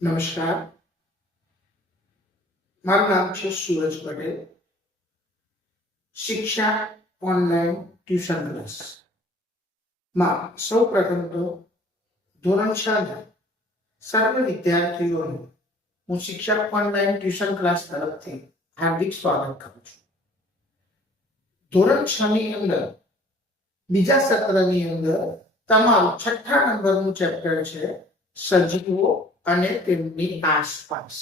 નમસ્કાર, મારું નામ છે સૂરજ પટેલ. શિક્ષા ઓનલાઈન ટ્યુશન ક્લાસ માં સૌ પ્રથમ તો ધોરણ 6 ના સર્વ વિદ્યાર્થીઓનું હું શિક્ષા ઓનલાઈન ટ્યુશન ક્લાસ તરફથી હાર્દિક સ્વાગત કરું છું. ધોરણ 6 ની અંદર બીજા સત્રની અંદર તમારું 6થા નંબરનું ચેપ્ટર છે સજીવો અને તેમની આસપાસ.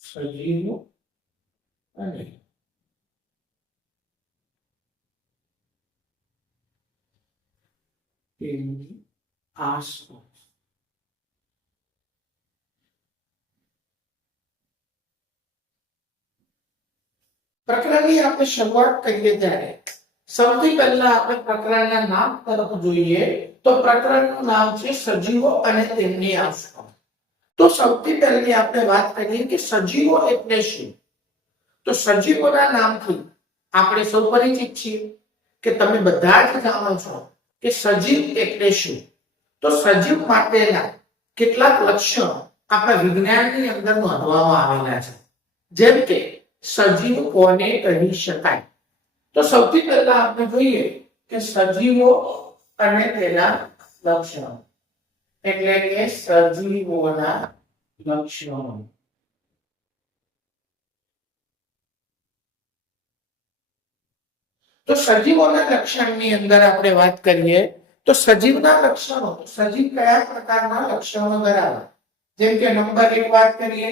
સજીવો અને તેમની આસપાસ. પ્રકરણની આપણે શરૂઆત કરીએ ત્યારે સૌથી પહેલા આપણે પ્રકરણના નામ તરફ જોઈએ તો પ્રકરણનું નામ છે સજીવો અને તેમની આસપાસ. તો સૌથી પહેલી આપણે વાત કરીએ કે સજીવો એટલે શું. તો સજીવોના નામથી આપણે સૌ પરિચિત છીએ કે તમે બધા જ જાણો છો કે સજીવ એટલે શું. તો સજીવ માટેના કેટલાક લક્ષણો આપણા વિજ્ઞાનની અંદર નોંધવામાં આવેલા છે. જેમ કે સજીવ કોને કહી શકાય. તો સૌથી પહેલા આપણે જોઈએ કે સજીવો અને તેના લક્ષણો એટલે કે સજીવોના લક્ષણો. તો સજીવોના લક્ષણની અંદર આપણે વાત કરીએ તો સજીવના લક્ષણો, સજીવ કયા પ્રકારના લક્ષણો ધરાવે. જેમ કે નંબર 1 વાત કરીએ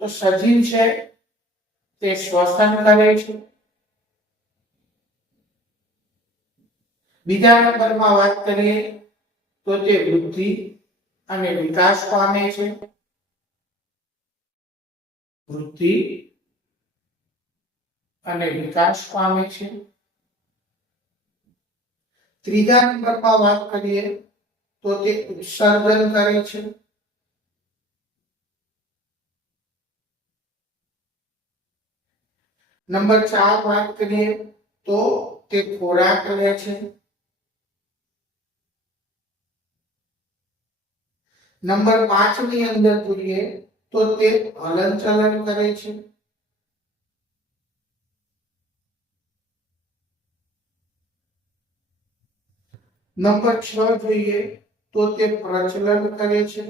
તો સજીવ છે તે શ્વસન કરે છે. બીજા નંબરમાં વાત કરીએ તો તે વૃદ્ધિ અને વિકાસ પામે છે. વૃદ્ધિ અને વિકાસ પામે છે. ત્રીજા નંબરમાં વાત કરીએ તો તે ઉત્સર્જન કરે છે. નંબર 4 વાત કરીએ તો તે ખોરાક લે છે. નંબર 5 ની અંદર જોઈએ તો તે હલનચલન કરે છે. નંબર 6 જોઈએ તો તે પ્રચલન કરે છે.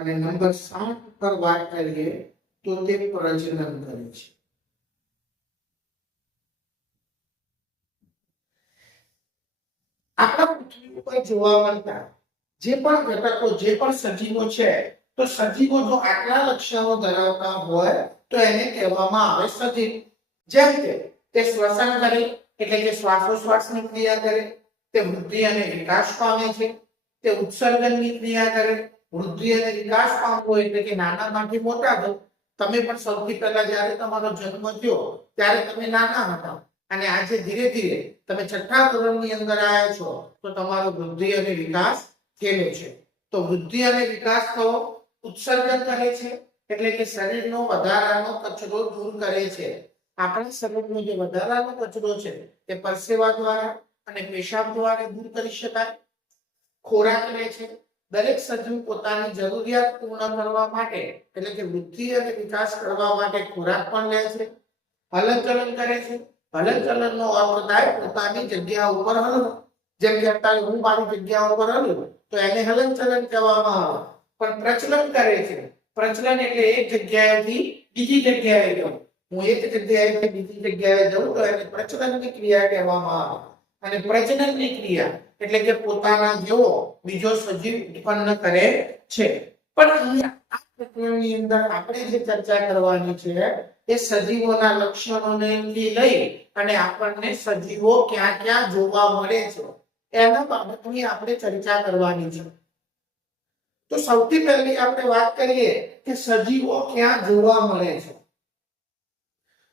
અને નંબર 7 પર વાત કરીએ તો તે પ્રજનન કરે છે. આપણા પૃથ્વી ઉપર જોવા મળતા જે પણ ઘટકો, જે પણ સજીવો છે તો સજીવો જો આટલા લક્ષણો ધરાવતા હોય તો એને કહેવામાં આવે સજીવ. જેમ કે તે શ્વસન કરે એટલે કે શ્વાસોશ્વાસની ક્રિયા કરે, તે વૃદ્ધિ અને વિકાસ પામે છે, તે ઉત્સર્જનની ક્રિયા કરે. વૃદ્ધિ અને વિકાસ પામવો એટલે કે નાનામાંથી મોટા થવું. તમે પણ સૌથી પહેલા જ્યારે તમારો જન્મ થયો ત્યારે તમે નાના હતા અને આજે ધીરે ધીરે તમે 6થા ધોરણની અંદર આવ્યા છો તો તમારો વૃદ્ધિ અને વિકાસ થયેલો છે. તો વૃદ્ધિ અને વિકાસ થવો, ઉત્સર્જન કરે છે એટલે કે શરીરનો વધારાનો કચરો દૂર કરે છે. આપણા શરીરનો જે વધારાનો કચરો છે તે પરસેવા દ્વારા અને પેશાબ દ્વારા દૂર કરી શકાય. ખોરાક લે છે. દરેક સજીવ પોતાની જરૂરિયાત પૂર્ણ કરવા માટે એટલે કે વૃદ્ધિ અને વિકાસ કરવા માટે ખોરાક પણ લે છે. હલનચલન કરે છે. હલનચલનનો અર્થ થાય પોતાની જગ્યા ઉપર હલવું. જેમ કે અત્યારે હું મારી જગ્યા ઉપર હલું તો એને હલનચલન કહેવામાં આવે. પણ પ્રચલન કરે છે. પ્રચલન એટલે એક જગ્યાએથી બીજી જગ્યાએ જવું. હું એક જગ્યાએથી બીજી જગ્યાએ જઉં તો એને પ્રચલનની ક્રિયા કહેવામાં આવે. અને પ્રજનનની ક્રિયા એટલે કે પોતાના જેવો બીજો સજીવ ઉત્પન્ન કરે છે. પણ અહીંયા આ પ્રકરણની અંદર આપણે જે ચર્ચા કરવાની છે એ સજીવોના લક્ષણોને લઈ અને આપણને સજીવો ક્યાં ક્યાં જોવા મળે છે એના બાબતની આપણે ચર્ચા કરવાની છે. તો સૌથી પહેલી આપણે વાત કરીએ કે સજીવો ક્યાં જોવા મળે છે.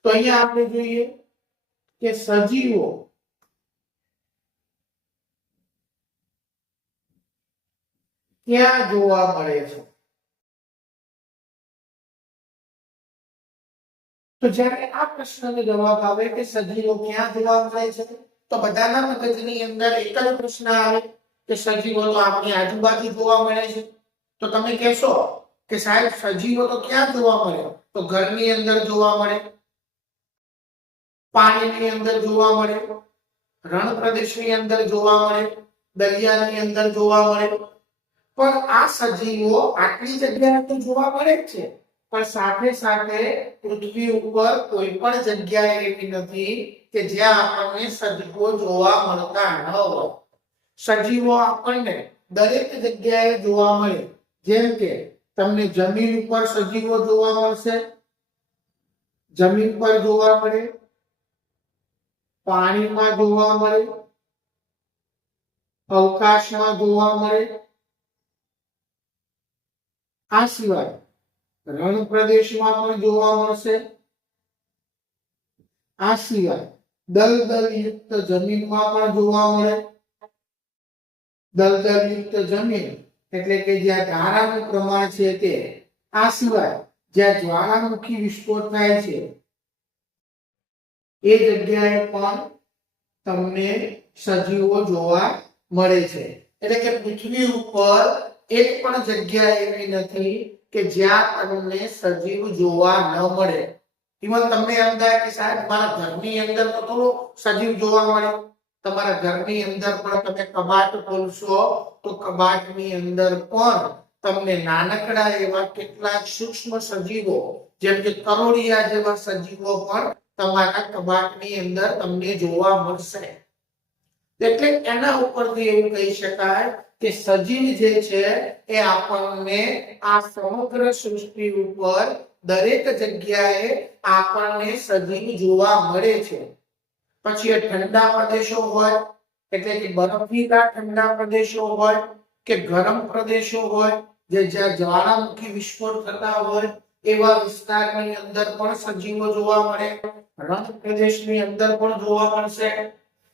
તો અહીંયા આપણે જોઈએ કે સજીવો ક્યાં જોવા મળે છે. તો જ્યારે આ પ્રશ્નનો જવાબ આવે કે સજીવો ક્યાં જોવા મળે છે, તો બધાના મગજની અંદર એક જ પ્રશ્ન આવે કે સજીવો તો આપણી આજુબાજુ જોવા મળે છે. તો તમે કહેશો કે સાહેબ સજીવો તો ક્યાં જોવા મળે, તો ઘરની અંદર જોવા મળે, પાણીની અંદર જોવા મળે, રણ પ્રદેશની અંદર જોવા મળે, દરિયાની અંદર જોવા મળે. પણ આ સજીવો આટલી જગ્યાએ તો જોવા મળે જ છે, પણ સાથે સાથે પૃથ્વી ઉપર કોઈ પણ જગ્યાએ એવી નથી કે જ્યાં આપણને સજીવો જોવા મળતા ન હોય. સજીવો આપણને દરેક જગ્યાએ જોવા મળે. જેમ કે તમને જમીન ઉપર સજીવો જોવા મળશે, જમીન પર જોવા મળે, પાણીમાં જોવા મળે, અવકાશમાં જોવા મળે. આ સિવાય રણ પ્રદેશમાં પણ જોવા મળશે. આ સિવાય દલદલયુક્ત જમીનમાં પણ જોવા મળે. દલદલયુક્ત જમીન એટલે કે જ્યાં ધારાનું પ્રમાણ છે તે. આ સિવાય જ્યાં જ્વાળામુખી વિસ્ફોટ થાય છે એ જગ્યાએ પણ તમને સજીવો જોવા મળે છે. એટલે કે પૃથ્વી ઉપર એક પણ જગ્યા એવી નથી કે જ્યાં તમને સજીવ જોવા ન મળે. ઇવન તમને એમ થાય કે સાહેબ મારા ઘરની અંદર તો થોડો સજીવ જોવા મળે. તમારા ઘરની અંદર પણ તમે કબાટ ખોલશો તો કબાટની અંદર પણ તમને નાનકડા એવા કેટલાક સૂક્ષ્મ સજીવો જેમ કે કરોળિયા જેવા સજીવો પણ તમારા કબાટની અંદર તમને જોવા મળશે. એટલે એના ઉપરથી એવું કહી શકાય કે સજીવ જે છે એ આપણને આ સમગ્ર સૃષ્ટિ ઉપર દરેક જગ્યાએ આપણને સજીવ જોવા મળે છે. પછી એ ઠંડા પ્રદેશો હોય એટલે કે બરફીલા ઠંડા પ્રદેશો હોય કે ગરમ પ્રદેશો હોય જે જ્યાં જ્વાળામુખી વિસ્ફોટ થતા હોય એવા વિસ્તારની અંદર પણ સજીવો જોવા મળે. રણ પ્રદેશની અંદર પણ જોવા મળશે.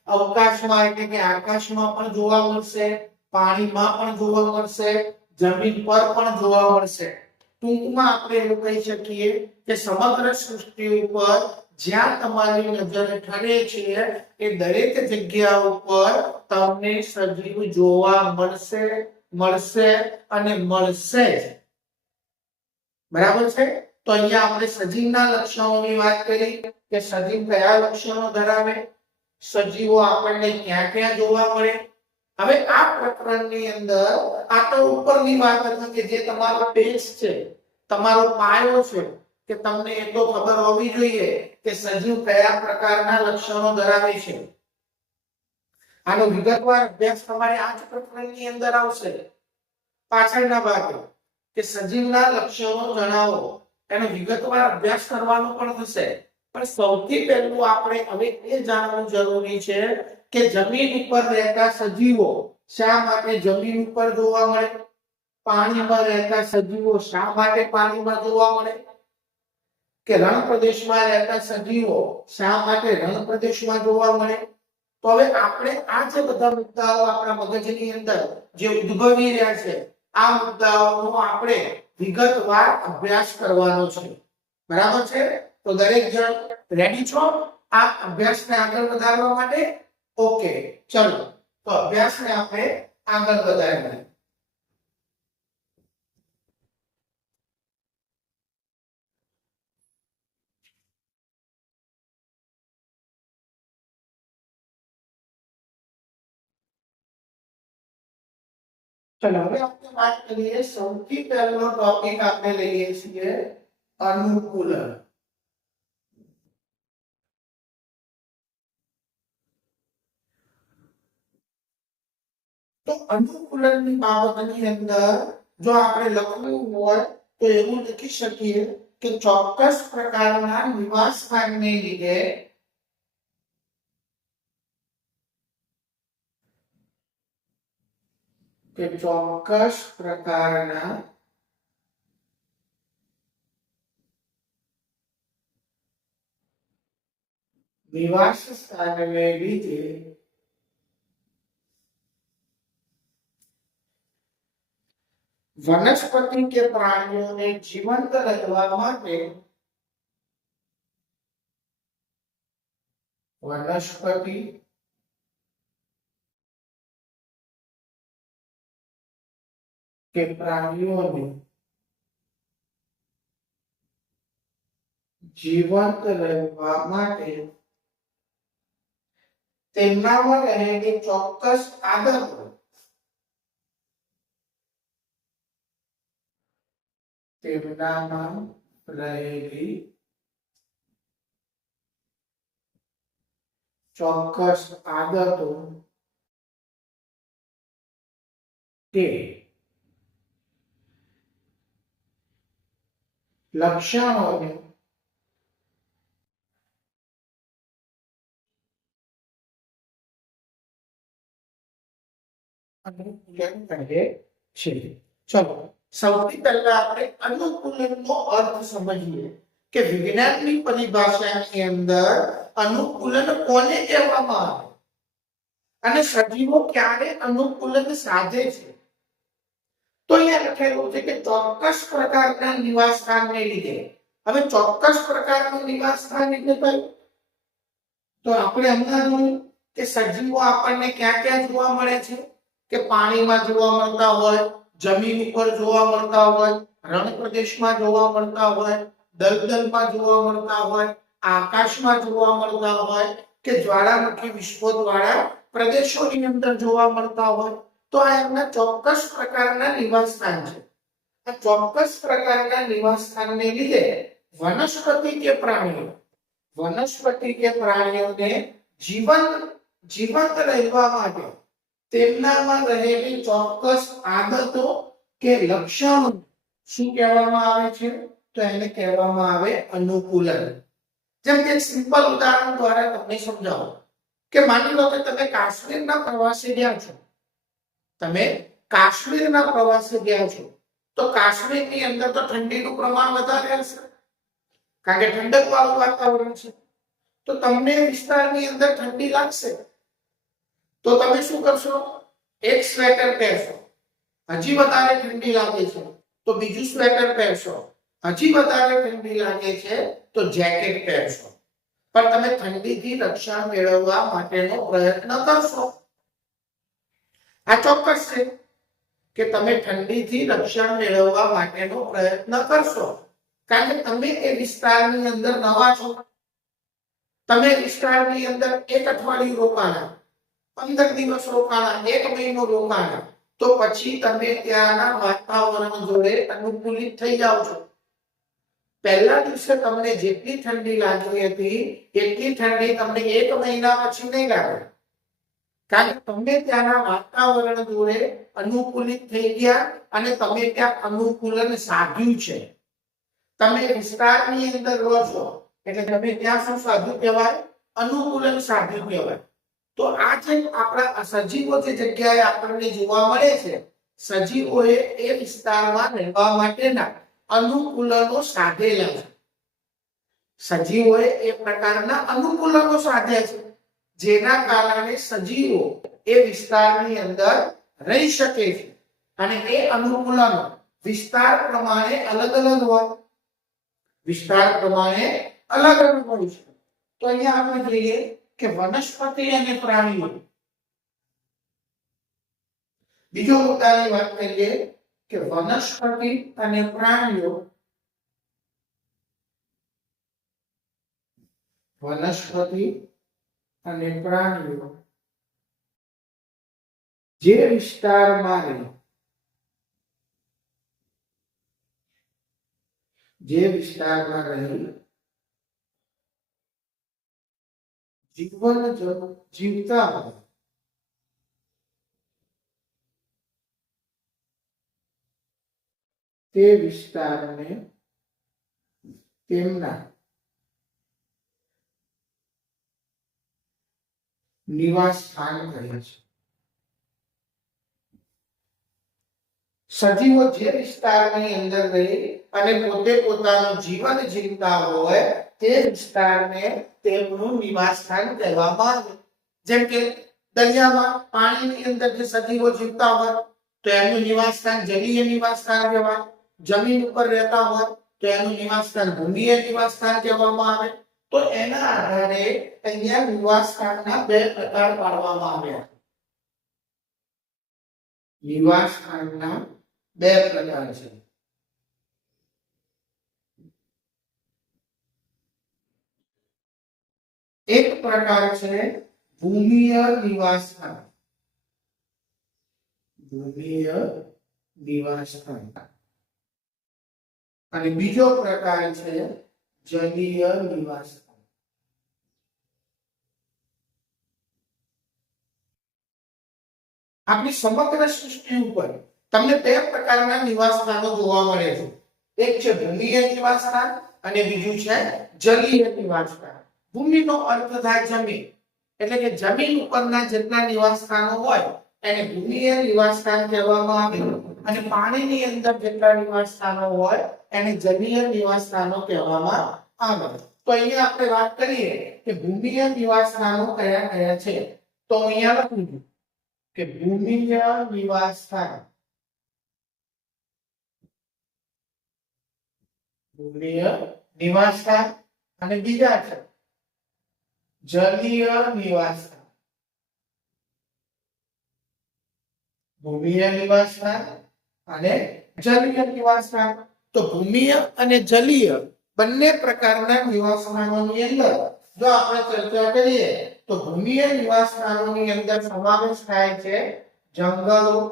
અવકાશમાં એટલે કે આકાશમાં પણ જોવા મળશે, પાણીમાં પણ જોવા મળશે, જમીન પર પણ જોવા મળશે. ટૂંકમાં આપણે એવું કહી શકીએ કે સમગ્ર સૃષ્ટિ ઉપર જ્યાં તમારી નજર ઠરે છે એ દરેક જગ્યા ઉપર તમને સજીવ જોવા મળશે અને મળશે જ. બરાબર છે? તો અહીંયા આપણે સજીવના લક્ષણોની વાત કરી કે સજીવ કયા લક્ષણો ધરાવે, સજીવો આપણને ક્યાં ક્યાં જોવા મળે. હવે આ પ્રકરણની અંદર આ તો ઉપરની વાત હતી કે જે તમારો બેઝ છે, તમારો પાયો છે કે તમને એ તો ખબર હોવી જોઈએ કે સજીવ કયા પ્રકારના લક્ષણો ધરાવે છે. આનો વિગતવાર અભ્યાસ તમારે આ જ પ્રકરણની અંદર આવશે. પાછળના ભાગે કે સજીવના લક્ષણો જણાવો એનો વિગતવાર અભ્યાસ કરવાનો પણ થશે. પણ સૌથી પહેલું આપણે હવે એ જાણવું જરૂરી છે કે જમીન ઉપર રહેતા સજીવો શા માટે જમીન ઉપર જોવા મળે, પાણીમાં રહેતા સજીવો શા માટે પાણીમાં જોવા મળે, કે રણ પ્રદેશમાં રહેતા સજીવો શા માટે રણ પ્રદેશમાં જોવા મળે. તો હવે આપણે આ જે બધા મુદ્દાઓ આપણા મગજની અંદર જે ઉદ્ભવી રહ્યા છે આ મુદ્દાઓનો આપણે વિગતવાર અભ્યાસ કરવાનો છે. બરાબર છે? તો દરેક જણ રેડી છો આ અભ્યાસને આગળ વધારવા માટે? ઓકે, ચલો તો અભ્યાસને આપણે આગળ વધારીએ. ચલો હવે આપણે વાત કરીએ. સૌથી પહેલો ટોપિક આપણે લઈએ છીએ અનુકૂલન. તો અનુકૂલનની બાબતની અંદર જો આપણે લખવું હોય તો એવું લખી શકીએ કે ચોક્કસ પ્રકારના નિવાસ સ્થાનને લીધે કે ચોક્કસ પ્રકારના નિવાસ સ્થાનને લીધે વનસ્પતિ કે પ્રાણીઓને જીવંત રહેવા માટે વનસ્પતિ કે પ્રાણીઓને જીવંત રહેવા માટે તેમનામાં રહેલી ચોક્કસ આદતો તેમનામાં રહેલી ચોક્કસ આદતો કે લક્ષણોને અનુકૂલન કહે છે. ચલો સૌથી પહેલા આપણે અનુકૂલનનો અર્થ સમજીએ કે વિજ્ઞાનની પરિભાષાની અંદર અનુકૂલન કોને કહેવામાં આવે અને સજીવો ક્યારે અનુકૂલન સાધે છે. તો અહીંયા લખેલું છે કે ચોક્કસ પ્રકારના નિવાસ સ્થાનને લીધે. હવે ચોક્કસ પ્રકારનું નિવાસ સ્થાન એટલે કયું? તો આપણે હમણાં જોયું કે સજીવો આપણને ક્યાં ક્યાં જોવા મળે છે કે પાણીમાં જોવા મળતા હોય, જમીન ઉપર જોવા મળતા હોય, રણ પ્રદેશમાં જોવા મળતા હોય, દલદલમાં જોવા મળતા હોય, આકાશમાં જોવા મળતા હોય કે જ્વાળામુખી વિસ્ફોટવાળા પ્રદેશોની અંદર જોવા મળતા હોય. તો આ એમના ચોક્કસ પ્રકારના નિવાસ સ્થાન છે. આ ચોક્કસ પ્રકારના નિવાસ સ્થાનને લીધે વનસ્પતિ કે પ્રાણીઓને જીવંત રહેવા માટે તેમનામાં રહેલી ચોક્કસ આદતો કે લક્ષણો શું કહેવામાં આવે છે? તો એને કહેવામાં આવે અનુકૂલન. જેમ કે સિમ્પલ ઉદાહરણ દ્વારા તમને સમજાવો કે માની લો કે તમે કાશ્મીરના પ્રવાસે ગયા છો. તો કાશ્મીરની અંદર તો ઠંડીનું પ્રમાણ વધારે હશે કારણ કે ઠંડક વાળું વાતાવરણ છે. તો તમને વિસ્તારની અંદર ઠંડી લાગશે તો તમે શું કરશો? એક સ્વેટર પહેરશો. હજી વધારે ઠંડી લાગે છે તો બીજું સ્વેટર પહેરશો. હજી વધારે ઠંડી લાગે છે તો જેકેટ પહેરશો. પણ તમે ઠંડીથી રક્ષણ મેળવવા માટેનો પ્રયત્ન કરશો. આ ચોક્કસ છે કે તમે ઠંડીથી રક્ષણ મેળવવા માટેનો પ્રયત્ન કરશો કારણ કે તમે એ વિસ્તારની અંદર નવા છો. તમે વિસ્તારની અંદર એક અઠવાડિયું રોકાણા, 15 દિવસ રોકાણા, 1 મહિનો રોકાણા, તો પછી તમે ત્યાંના વાતાવરણ જોડે અનુકૂલિત થઈ જાઓ છો. પહેલા દિવસે તમને જેટલી ઠંડી લાગી હતી એટલી ઠંડી તમને 1 મહિના પછી નહીં લાગે કારણ કે તમે ત્યાંના વાતાવરણ જોડે અનુકૂલિત થઈ ગયા અને તમે ત્યાં અનુકૂલન સાધ્યું છે. તમે વિસ્તારની અંદર રહો છો એટલે તમે ત્યાં શું સાધ્યું કહેવાય? અનુકૂલન સાધ્યું કહેવાય. તો આ જે આપણા સજીવો જે જગ્યાએ આપણને જોવા મળે છે, સજીવોએ એ વિસ્તારમાં રહેવા માટેના અનુકૂલનો સાધેલા છે. સજીવોએ એ પ્રકારના અનુકૂલનો સાધ્યા છે જેના કારણે સજીવો એ વિસ્તારની અંદર રહી શકે છે. અને એ અનુકૂલનો વિસ્તાર પ્રમાણે અલગ અલગ હોય છે. તો અહીંયા આપણે જોઈએ કે વનસ્પતિ અને પ્રાણીઓ. બીજો મુદ્દાની વાત કરીએ કે વનસ્પતિ અને પ્રાણીઓ જે વિસ્તારમાં રહી જીવન જીવતા હોય તે વિસ્તારને તેમના નિવાસ સ્થાન કહે છે. સજીવો જે વિસ્તારની અંદર રહી અને પોતે પોતાનું જીવન જીવતા હોય તે વિસ્તારને તેમનું નિવાસ સ્થાન કહેવામાં આવે. જેમ કે દરિયામાં પાણીની અંદર જે સજીવો જીવતા હોય તો એનું નિવાસ સ્થાન જલીય નિવાસ સ્થાન કહેવાય. જમીન ઉપર રહેતા હોય તો એનું નિવાસ સ્થાન ભૂમિય નિવાસ સ્થાન કહેવામાં આવે. તો તો એના આધારે અહીંયા નિવાસસ્થાનના બે પ્રકાર પાડવામાં આવ્યા. નિવાસસ્થાનના બે પ્રકાર છે. એક પ્રકાર છે ભૂમિય નિવાસસ્થાન. ભૂમિય નિવાસસ્થાન. અને બીજો પ્રકાર છે જલીય નિવાસસ્થાન. આપણી સમગ્ર સૃષ્ટિ ઉપર તમને બે પ્રકારના નિવાસસ્થાનો જોવા મળે છે. એક છે ભૂમિય નિવાસસ્થાન અને બીજું છે જલીય નિવાસસ્થાન. ભૂમિનો અર્થ થાય જમીન, એટલે કે જમીન ઉપરના જેટલા નિવાસસ્થાનો હોય એને ભૂમિય નિવાસસ્થાન કહેવામાં આવે, અને પાણીની અંદર જેટલા નિવાસસ્થાનો હોય એને જલીય નિવાસસ્થાનો કહેવામાં આવે. તો અહીંયા આપણે વાત કરીએ કે ભૂમિય નિવાસસ્થાનો કયા કયા છે. તો અહીંયા લખું છું કે ભૂમિય નિવાસસ્થાન, ભૂમિય નિવાસસ્થાન અને બીજા છે જલીય નિવાસસ્થાન. ભૂમિય નિવાસસ્થાન અને જલીય નિવાસસ્થાન. તો ભૂમિય અને જલીય બંને પ્રકારના નિવાસસ્થાનોની અંદર જો આપણે ચર્ચા કરીએ તો ભૂમિય નિવાસસ્થાનોની અંદર સમાવેશ થાય છે જંગલો,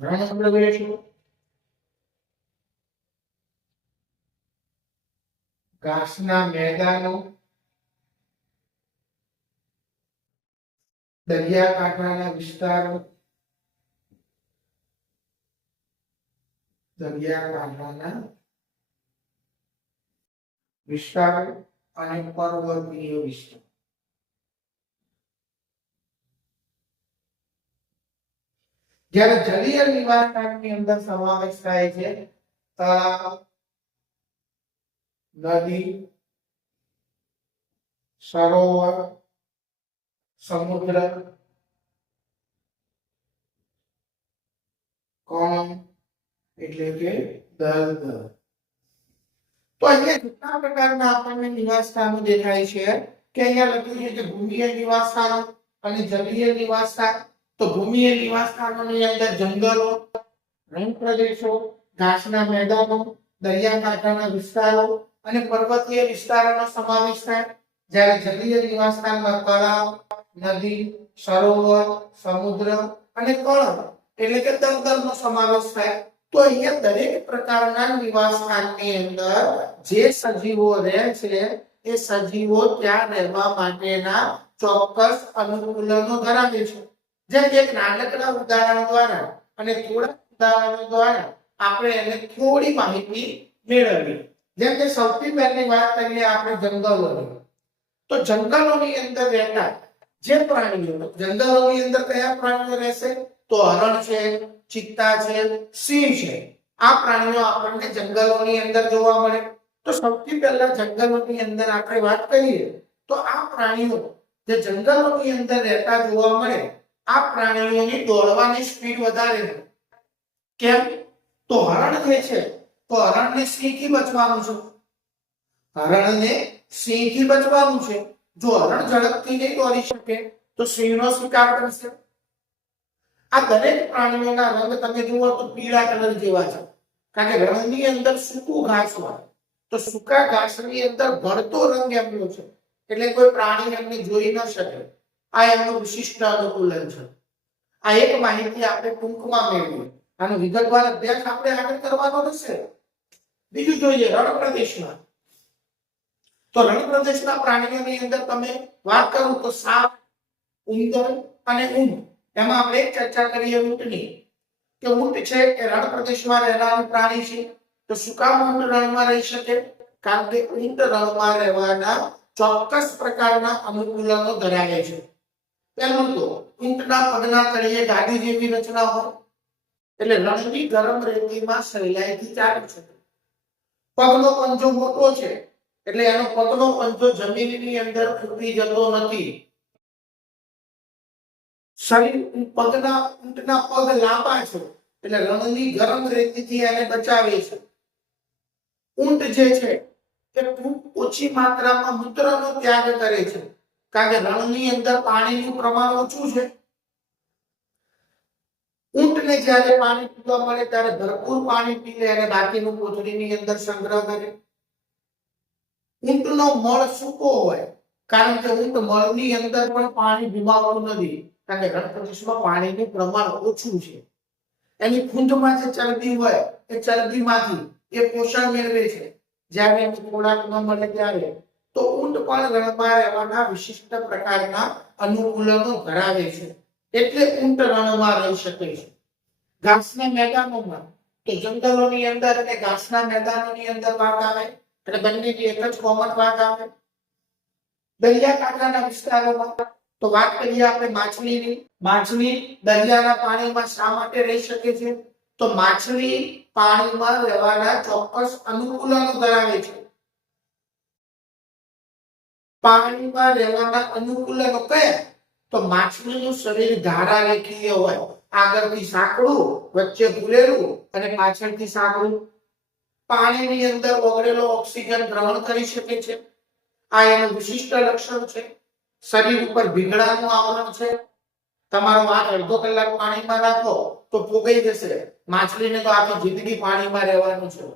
રણપ્રદેશો, ઘાસના મેદાનો, દરિયાકાંઠાના વિસ્તારો, દરિયાકાંઠાના વિસ્તારો અને પર્વતીય વિસ્તાર. જ્યારે જલીય નિવાસસ્થાનની અંદર સમાવેશ થાય છે તળાવ, નદી, સરોવર, સમુદ્ર, કોણ એટલે કે દલદલ. તો અહીંયા કેટલા પ્રકારના આપણને નિવાસસ્થાનો દેખાય છે કે અહીંયા લખ્યું છે કે ભૂમિય નિવાસસ્થાનો અને જલીય નિવાસસ્થાન. તો ભૂમિય નિવાસસ્થાનોની અંદર જંગલો, રણ પ્રદેશો, ઘાસના મેદાનો, દરિયાકાંઠાના વિસ્તારો અને પર્વતીય વિસ્તારોનો સમાવેશ થાય. જ્યારે જલીય નિવાસસ્થાનમાં તળાવ, નદી, સરોવર, સમુદ્ર અને કણ એટલે કે દલદલનો સમાવેશ થાય. તો અહીંયા દરેક પ્રકારના નિવાસસ્થાનની અંદર જે સજીવો રહે છે એ સજીવો ત્યાં રહેવા માટેના ચોક્કસ અનુકૂલનો ધરાવે છે. જેમ કે એક નાનકડા ઉદાહરણ દ્વારા અને થોડા ઉદાહરણો દ્વારા આપણે એને થોડી માહિતી મેળવીએ. જેમ કે સૌથી પહેલી વાત કરીએ આપણે જંગલોની. તો જંગલોની અંદર રહેતા જે પ્રાણીઓ, જંગલોની અંદર કયા પ્રાણીઓ રહેશે? તો હરણ છે, ચિત્તા છે, સિંહ છે. આ પ્રાણીઓ આપણને જંગલોની અંદર જોવા મળે. તો સૌથી પહેલા જંગલોની અંદર આપણે વાત કરીએ તો આ પ્રાણીઓ જે જંગલોની અંદર રહેતા જોવા મળે, આ પ્રાણીઓની દોડવાની સ્પીડ વધારે છે. કેમ? તો હરણ જે છે તો હરણને સિંહથી બચવાનું છે. હરણને સિંહથી બચવાનું છે. જો હરણ ઝડપથી નહીં દોડી શકે તો સિંહનો શિકાર કરશે. આ દરેક પ્રાણીઓના રંગ તમે જુઓ તો પીળા કલર જેવા છે, કારણ કે રણની અંદર સૂકું ઘાસ હોય તો સૂકા ઘાસની અંદર ભળતો રંગ એમનો છે, એટલે કોઈ પ્રાણી એમને જોઈ ન શકે. આ એમનું વિશિષ્ટ અનુકૂલન છે. આ એક માહિતી આપણે ટૂંકમાં મેળવી. આનો વિગતવાર અભ્યાસ આપણે આગળ કરવાનો રહેશે. બીજું જોઈએ રણ પ્રદેશમાં. તો રણ પ્રદેશના પ્રાણીઓની અંદર તમે વાત કરો તો સાપ, ઉંદર અને ઊંટ. એમાં આપણે એક ચર્ચા કરીએ ઊંટની, કે ઊંટ છે એ રણ પ્રદેશમાં રહેનારું પ્રાણી છે. તો શું કામ ઊંટ રણમાં રહી શકે? કારણ કે ઊંટ રણમાં રહેવાના ચોક્કસ પ્રકારના અનુકૂલનો ધરાવે છે. પહેલું તો ઊંટના પગના તળિયે ગાડી જેવી રચના હોય, એટલે રણની ગરમ રેતીમાં સહેલાઈથી ચાલી શકે. પગનો પંજો મોટો છે એટલે એનો પગનો પંજો જમીનની અંદર ઉતરી જતો નથી. શરીર પગના ઊંટના પગ લાંબા છે એટલે રણની ગરમ રેતીથી એને બચાવે છે. ઊંટ જે છે તે ખૂબ ઓછી માત્રામાં મૂત્રનો ત્યાગ કરે છે, કારણ કે રણની અંદર પાણીનું પ્રમાણ ઓછું છે. ઊંટને જ્યારે પાણી પીવા મળે ત્યારે ભરપૂર પાણી પી લે અને બાકીનું કોથળીની અંદર સંગ્રહ કરે. ઊંટનો મળ સૂકો હોય, કારણ કે ઊંટ મળની અંદર પણ પાણી ગુમાવતું નથી, કારણ કે રણ પ્રદેશમાં પાણીનું પ્રમાણ ઓછું છે. એની ખૂંદમાં જે ચરબી હોય એ ચરબીમાંથી એ પોષણ મેળવે છે. જ્યારે એને ખોરાક ન મળે ત્યારે તો ઊંટ પણ રણમાં રહેવાના વિશિષ્ટ પ્રકારના અનુકૂલનો ધરાવે છે, એટલે ઊંટ રણમાં રહી શકે છે. ઘાસના મેદાનોમાં તો જંગલોની અંદર અને ઘાસના મેદાનોની અંદર વાત આવે એટલે બંનેની એક જ કોમન વાત આવે. દરિયાકાંઠાના વિસ્તારોમાં તો વાત કરીએ આપણે માછલીની. માછલી દરિયાના પાણીમાં શા માટે રહી શકે છે? તો માછલી પાણીમાં રહેવાના ચોક્કસ અનુકૂલનો ધરાવે છે. પાણીમાં રહેવાના અનુકૂલનો કયા? તો માછલીનું શરીર ધારા રેખીય હોય, આગળથી સાંકડું, વચ્ચે ભૂલેલું અને પાછળથી સાંકડું. પાણીની અંદર ઓગળેલો ઓક્સિજન ગ્રહણ કરી શકે છે. આ એનું વિશિષ્ટ લક્ષણ છે. શરીર ઉપર ભીંગડાનું આવરણ છે. તમારો હાથ અડધો કલાક પાણીમાં રાખો તો ફૂગાઈ જશે. માછલીને તો આખી જિંદગી પાણીમાં રહેવાનું છે,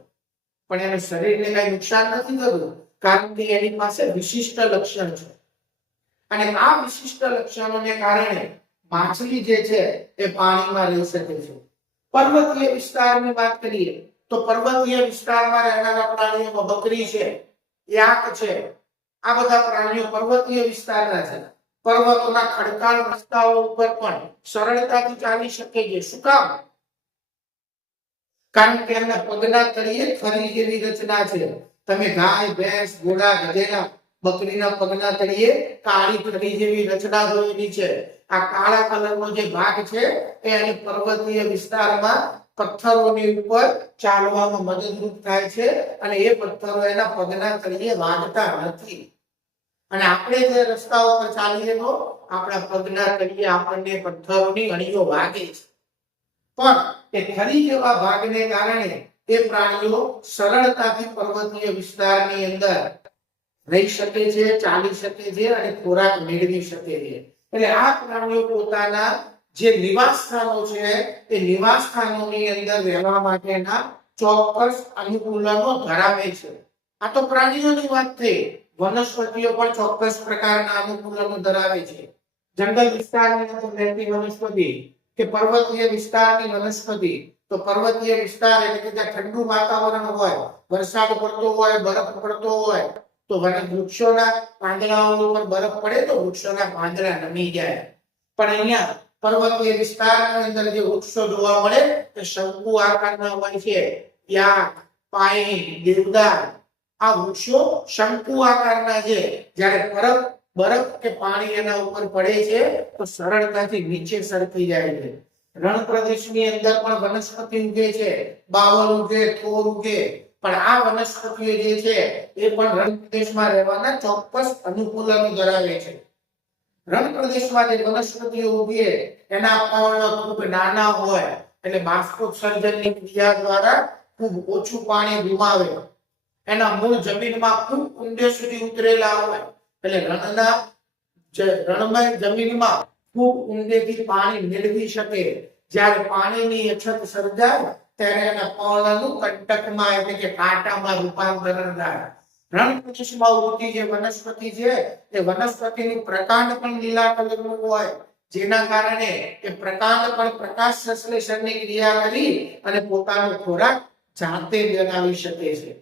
પણ એનું શરીરને કઈ નુકસાન નથી થતું, કારણ કે એની પાસે વિશિષ્ટ લક્ષણ છે. અને આ વિશિષ્ટ લક્ષણોને કારણે માછલી જે છે એ પાણીમાં રહી શકે છે. પર્વતીય વિસ્તારની વાત કરીએ તો પર્વતીય વિસ્તારમાં રહેનારા પ્રાણીઓમાં બકરી છે, યાક છે, આ બધા પ્રાણીઓ પર્વતીય વિસ્તારના છે. પર્વતોના ખડકાળ રસ્તાઓ ઉપર પણ સરળતાથી ચાલી શકે છે. શું કામ? કારણ કે એમના પગના તળિયે ખરી જેવી રચના છે. તમે ગાય, ભેંસ, ઘોડા, ગધેડા, બકરીના પગના તળિયે કાળી ખરી જેવી રચના જોયેલી છે. આ કાળા કલરનો જે ભાગ છે એ એને પર્વતીય વિસ્તારમાં પથ્થરોની ઉપર ચાલવામાં મદદરૂપ થાય છે, અને એ પથ્થરો એના પગના તળિયે વાગતા નથી. અને આપણે જે રસ્તા ઉપર ચાલીએ તો આપણા પગના તળિયે આપણને પથ્થરોની અણીઓ વાગે છે, પણ એ ખરી જેવા ભાગને કારણે એ પ્રાણીઓ સરળતાથી પર્વતીય વિસ્તારની અંદર રહી શકે છે, ચાલી શકે છે અને ખોરાક મેળવી શકે છે. એટલે આ પ્રાણીઓ પોતાના જે નિવાસ સ્થાનો છે એ નિવાસ સ્થાનોની અંદર રહેવા માટેના ચોક્કસ અનુકૂલનો ધરાવે છે. આ તો પ્રાણીઓની વાત થઈ. વનસ્પતિઓ પણ ચોક્કસ પ્રકારના અનુકૂલનો ધરાવે છે. જંગલ વિસ્તારની અંદર રહેતી વનસ્પતિ કે પર્વતીય વિસ્તારની વનસ્પતિ, તો પર્વતીય વિસ્તાર એટલે કે જ્યાં ઠંડુ વાતાવરણ હોય, વરસાદ પડતો હોય, બરફ પડતો હોય, તો વૃક્ષોના પાંદડાઓ ઉપર બરફ પડે તો વૃક્ષોના પાંદડા નમી જાય. પણ અહીંયા પર્વતીય વિસ્તારની અંદર જે વૃક્ષો જોવા મળે તે શંકુ આકારના હોય છે. યાક, પાઈન, દેવદાર, આ વૃક્ષો શંકુ આકારના છે. જ્યારે બરફ કે પાણી એના ઉપર પડે છે તો સરળતાથી નીચે સરકી જાય છે. રણ પ્રદેશની અંદર પણ વનસ્પતિ ઉગે છે, બાવળ ઉગે, થોર ઉગે, પણ આ વનસ્પતિઓ જે છે એ પણ રણ પ્રદેશમાં રહેવાના ચોક્કસ અનુકૂલનો ધરાવે છે. રણ પ્રદેશમાં જે વનસ્પતિઓ ઉગે એના પર્ણ ખૂબ નાના હોય, એટલે બાષ્પોત્સર્જનની ક્રિયા દ્વારા ખૂબ ઓછું પાણી ગુમાવે. એના મૂળ જમીનમાં ખૂબ ઊંડે સુધી ઉતરેલા હોય, એટલે રણમય જમીનમાં ખૂબ ઊંડેથી પાણી મેળવી શકે. જ્યારે પાણીની અછત સર્જાય ત્યારે એના પર્ણનું કંટકમાં એટલે કે કાંટામાં રૂપાંતરણ થાય. રણ પ્રદેશમાં ઉગતી જે વનસ્પતિ છે એ વનસ્પતિનું પ્રકાંડ પણ લીલા કલરનું હોય, જેના કારણે એ પ્રકાંડ પણ પ્રકાશ સંશ્લેષણની ક્રિયા કરી અને પોતાનો ખોરાક જાતે બનાવી શકે છે.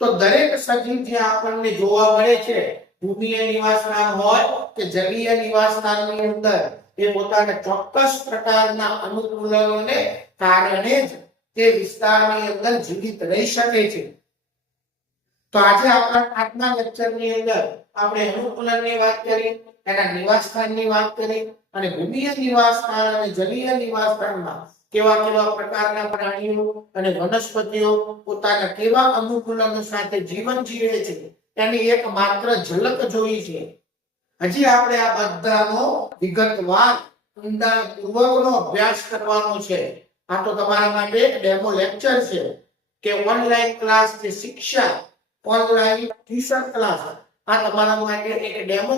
તો દરેક સજીવ જે આપણને જોવા મળે છે, ભૂમિય નિવાસસ્થાન હોય કે જલીય નિવાસસ્થાનની અંદર, એ પોતાના ચોક્કસ પ્રકારના અનુકૂલનોને કારણે જ તે વિસ્તારની અંદર જીવિત રહી શકે છે. તો આજે આપણા આજના લેક્ચરની અંદર આપણે અનુકૂલનની વાત કરી, એના નિવાસસ્થાનની વાત કરી, અને ભૂમિય નિવાસસ્થાન અને જલીય નિવાસસ્થાનમાં કેવા પ્રકારના પ્રાણીઓ અને વનસ્પતિઓ પોતાના કેવા અનુકૂલનો સાથે જીવન જીવે છે એની એક માત્ર ઝલક જોઈ છે. હજી આપણે આ બધાનો વિગતવાર ઊંડાણપૂર્વકનો અભ્યાસ કરવાનો છે. આ તો તમારા માટે એક ડેમો લેક્ચર છે કે ઓનલાઈન ક્લાસ જે શિક્ષા ઓનલાઈન ટ્યુશન ક્લાસ આ તમારા માટે એક ડેમો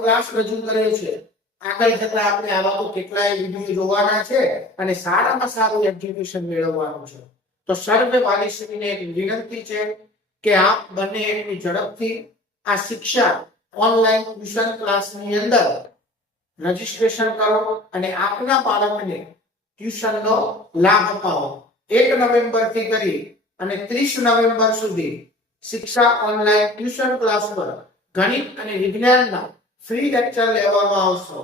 ક્લાસ રજૂ કરે છે. આગળ જતા આપણે આવા તો કેટલાય વિડિયો જોવાના છે અને સારામાં સારું એજ્યુકેશન મેળવવાનું છે. તો સર્વે વાલીશ્રીને એક વિનંતી છે કે આપ બંને એટલી ઝડપથી આ શિક્ષા ઓનલાઈન ટ્યુશન ક્લાસની અંદર રજીસ્ટ્રેશન કરો અને આપના બાળકને ટ્યુશનનો લાભ અપાવો. 1 નવેમ્બર થી કરી અને 30 નવેમ્બર સુધી શિક્ષા ઓનલાઈન ટ્યુશન ક્લાસ પર ગણિત અને વિજ્ઞાનના ફ્રી લેક્ચર લેવામાં આવશે.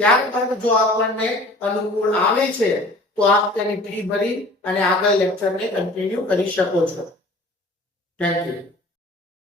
ત્યારબાદ જો આપણને અનુકૂળ આવે છે તો આપ તેની ફી ભરી અને આગળ લેક્ચરને કન્ટિન્યુ કરી શકો છો. Thank you.